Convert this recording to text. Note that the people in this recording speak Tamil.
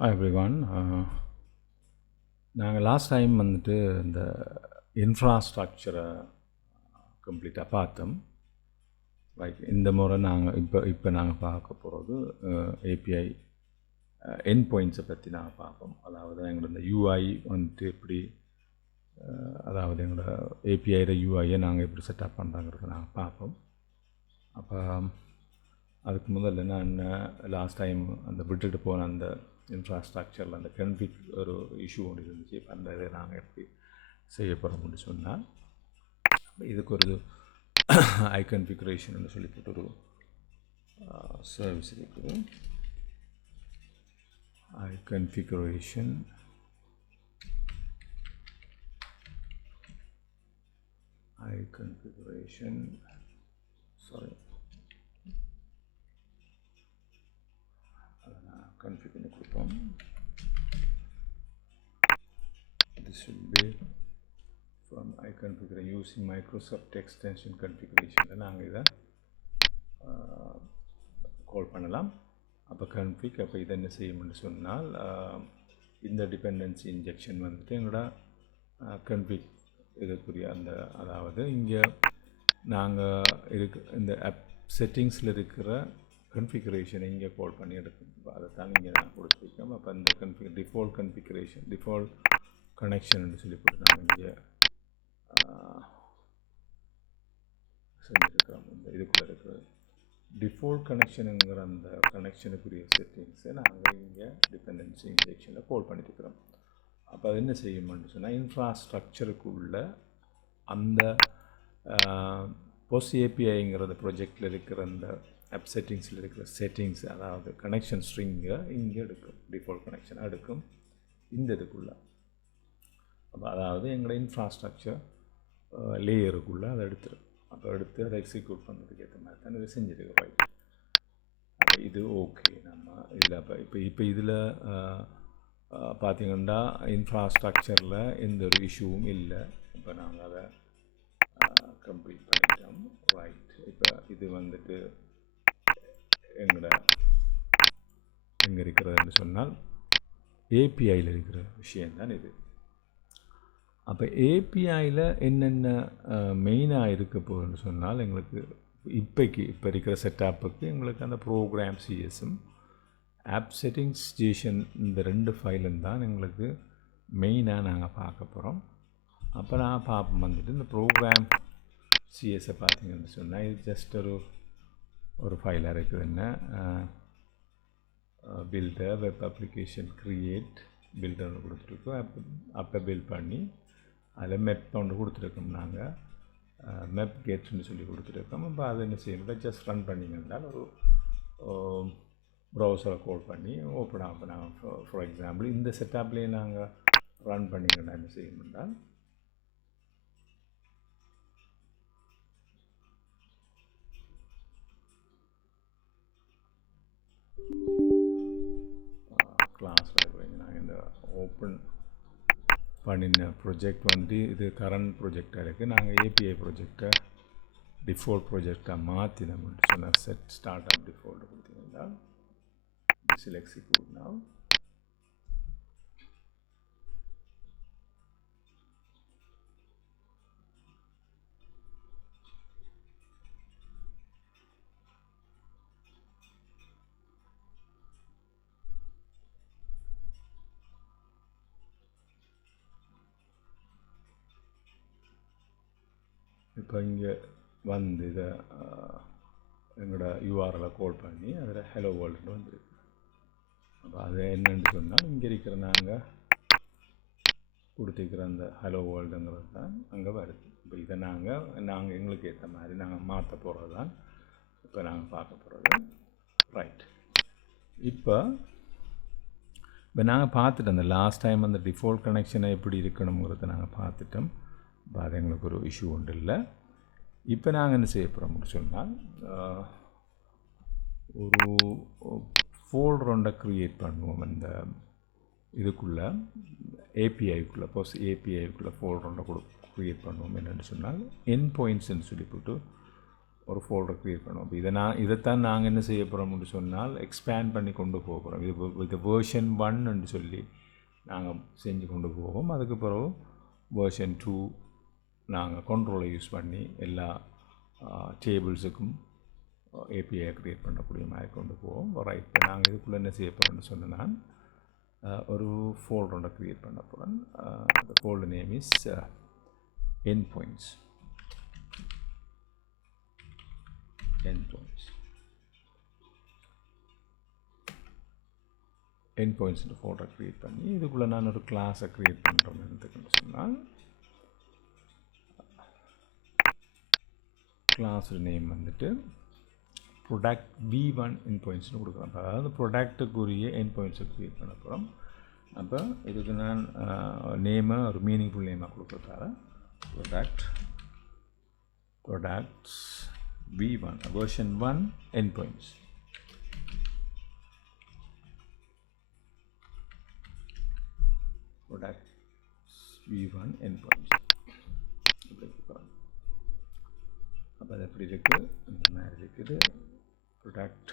Hi everyone. நாங்கள் லாஸ்ட் டைம் வந்துட்டு இந்த இன்ஃப்ராஸ்ட்ரக்சரை கம்ப்ளீட்டாக பார்த்தோம். ரைட், இந்த முறை நாங்கள் இப்போ நாங்கள் பார்க்க போகிறது ஏபிஐ எண்ட் பாயிண்ட்ஸை பற்றி நாங்கள் பார்ப்போம். அதாவது எங்களோட இந்த யூஐ வந்துட்டு எப்படி, அதாவது எங்களோட ஏபிஐயில் யூஐயை நாங்கள் எப்படி செட்டப் பண்ணுறாங்கிறத நாங்கள் பார்ப்போம். அப்போ அதுக்கு முதல்ல நான் லாஸ்ட் டைம் அந்த விட்டுட்டு போன அந்த இன்ஃப்ராஸ்ட்ரக்சரில் அந்த கன்ஃபிக் ஒரு இஷ்யூ ஒன்று இருந்துச்சு. அந்த இதை நாங்கள் எப்படி செய்ய போகிறோம்னு சொன்னால், இதுக்கு ஒரு ஐ கன்ஃபிகரேஷன் சொல்லி போட்டு ஒரு சர்வீஸ் இருக்குது. ஐ கன்ஃபிகரேஷன் சாரி config பண்ணி கொடுப்போம். This will be from iConfigure using Microsoft extension configuration. நாங்கள் இதை கால் பண்ணலாம். அப்போ கன்ஃபிக், அப்போ இதை என்ன செய்யணும்னு சொன்னால், இந்த டிபெண்டன்சி இன்ஜெக்ஷன் வந்துட்டு எங்களோட கன்ஃபிக் இதுக்குரிய அந்த, அதாவது இங்கே நாங்கள் இந்த ஆப் செட்டிங்ஸில் இருக்கிற கன்ஃபிகரேஷனை இங்கே கால் பண்ணி எடுக்கணும். அதை தான் இங்கே நான் கொடுத்துருக்கோம். அப்போ அந்த டிஃபால்ட் கன்ஃபிகரேஷன், டிஃபால்ட் கனெக்ஷன் சொல்லி போட்டு நாங்கள் இங்கே செஞ்சுருக்கிறோம். இந்த இதுக்குள்ளே இருக்கிற டிஃபால்ட் கனெக்ஷனுங்கிற அந்த கனெக்ஷனுக்குரிய செட்டிங்ஸை நாங்கள் இங்கே டிபெண்டன்சி இன்ஜெக்ஷனில் கால் பண்ணிட்டுருக்கிறோம். அப்போ அது என்ன செய்யணும்னு சொன்னால், இன்ஃப்ராஸ்ட்ரக்சருக்குள்ள அந்த போஸ்ட் ஏபிஐங்கிறது ப்ராஜெக்டில் இருக்கிற அந்த ஆப் செட்டிங்ஸில் இருக்கிற செட்டிங்ஸ், அதாவது கனெக்ஷன் ஸ்ட்ரிங்கை இங்கே எடுக்கும், டிஃபால்ட் கனெக்ஷனாக எடுக்கும் இந்த இதுக்குள்ளே. அப்போ அதாவது எங்களோட இன்ஃப்ராஸ்ட்ரக்சர் லேயருக்குள்ளே அதை எடுத்துடும். அப்போ எடுத்து அதை எக்ஸிக்யூட் பண்ணுறதுக்கு ஏற்ற மாதிரி தான் இதை செஞ்சுருக்கு. ரைட், அப்போ இது ஓகே. நம்ம இதில் இப்போ இதில் பார்த்திங்கன்னா இன்ஃப்ராஸ்ட்ரக்சரில் எந்த ஒரு இஷ்யூவும் இல்லை. இப்போ நாங்கள் அதை கம்ப்ளீட் பண்ணிட்டோம். ரைட், இப்போ இது வந்துட்டு எங்கே இருக்கிறதுன்னு சொன்னால் ஏபிஐயில் இருக்கிற விஷயந்தான் இது. அப்போ ஏபிஐயில் என்னென்ன மெயினாக இருக்க போகுதுன்னு சொன்னால், எங்களுக்கு இப்போ இருக்கிற செட்டப்புக்கு எங்களுக்கு அந்த ப்ரோக்ராம் சிஎஸும் ஆப் செட்டிங்ஸ் ஜேஷன் இந்த 2 ஃபைலும் தான் எங்களுக்கு மெயினாக நாங்கள் பார்க்க போகிறோம். அப்போ நான் பார்ப்போம் வந்துட்டு இந்த ப்ரோக்ராம் சிஎஸை பார்த்தீங்கன்னு சொன்னால், இது ஜஸ்ட் ஒரு ஃபைலாக இருக்குதுன்னு பில்டர் வெப் அப்ளிகேஷன் க்ரியேட் பில்டர்னு கொடுத்துருக்கோம். அப்போ பில்ட் பண்ணி அதில் மெப் ஒன்று கொடுத்துருக்கோம். நாங்கள் மெப் கெட்னு சொல்லி கொடுத்துருக்கோம். அப்போ அதை என்ன செய்யணும், ஜஸ்ட் ரன் பண்ணிங்கன்னா ஒரு ப்ரௌசரை கோட் பண்ணி ஓப்பன் ஆகும். இப்போ நாங்கள் ஃபார் எக்ஸாம்பிள் இந்த செட்டப்லேயே நாங்கள் ரன் பண்ணிங்கன்னா என்ன செய்யணும்னா, கிளாஸில் போய் நாங்கள் இந்த ஓப்பன் பண்ணின ப்ரொஜெக்ட் வந்து இது கரண்ட் ப்ரொஜெக்டாக இருக்குது. நாங்கள் ஏபிஐ ப்ரொஜெக்டை டிஃபால்ட் ப்ரொஜெக்டாக மாற்றினோம்னு சொன்னால் செட் ஸ்டார்ட் அப் டிஃபால்ட் கொடுத்தீங்கன்னா this will execute now. இப்போ இங்கே வந்து இதை எங்களோட யூஆர்எலை கால் பண்ணி அதில் ஹலோ வேர்ல்டுன்னு வந்துருக்கு. அப்போ அது என்னென்னு சொன்னால், இங்கே இருக்கிற நாங்கள் கொடுத்துருக்கிற அந்த ஹலோ வேர்ல்டுங்கிறது தான் அங்கே வருது. இப்போ இதை நாங்கள் எங்களுக்கு ஏற்ற மாதிரி நாங்கள் மாற்ற போகிறது தான் இப்போ நாங்கள் பார்க்க போகிறது. ரைட், இப்போ நாங்கள் பார்த்துட்டோம் அந்த லாஸ்ட் டைம் அந்த டிஃபால்ட் கனெக்ஷனை எப்படி இருக்கணுங்கிறத நாங்கள் பார்த்துட்டோம். இப்போ அது எங்களுக்கு ஒரு இஷ்யூ ஒன்று இல்லை. இப்போ நாங்கள் என்ன செய்ய போகிறோம்னு சொன்னால், ஒரு ஃபோல்டர் ஒன்றை க்ரியேட் பண்ணுவோம். இந்த இதுக்குள்ளே ஏபிஐக்குள்ளே போஸ்ட் ஏபிஐக்குள்ளே ஃபோல்டர் ஒன்றை க்ரியேட் பண்ணுவோம். என்னென்னு சொன்னால், என் பாயிண்ட்ஸ்ன்னு சொல்லி போட்டு ஒரு ஃபோல்டர் க்ரியேட் பண்ணுவோம். இப்போ இதைத்தான் நாங்கள் என்ன செய்ய போகிறோம்னு சொன்னால் எக்ஸ்பேண்ட் பண்ணி கொண்டு போகிறோம். இது வேர்ஷன் 1 சொல்லி நாங்கள் செஞ்சு கொண்டு போவோம். அதுக்கு பிறகு வேர்ஷன் 2 நாங்கள் கண்ட்ரோலை யூஸ் பண்ணி எல்லா டேபிள்ஸுக்கும் ஏபிஐ க்ரியேட் பண்ணக்கூடிய மாதிரி கொண்டு போவோம். ரைட், இப்போ நாங்கள் இதுக்குள்ளே என்ன செய்ய போகிறோம்னு சொன்னால் ஒரு ஃபோல்டர் ஒன்றை க்ரியேட் பண்ண போகிறேன். அந்த folder name is endpoints. endpoints folder create பண்ணி இதுக்குள்ளே நான் ஒரு கிளாஸை க்ரியேட் பண்ணுறேன்னு எடுத்துக்கணும்னு சொன்னால் கிளாஸ் நேம் வந்துட்டு ப்ரொடக்ட் v1 endpointsனு கொடுக்குறேன். அதாவது ப்ரொடக்ட்டுக்குரிய endpointsஸை க்ரியேட் பண்ண போகிறோம். அப்போ இதுக்கு நான் நேமை ஒரு meaningful நேமாக கொடுக்குறதால products v1 version 1 endpoints. products v1 endpoints. அப்போ அது எப்படி இருக்குது, இந்த மாதிரி இருக்குது. ப்ரொடக்ட்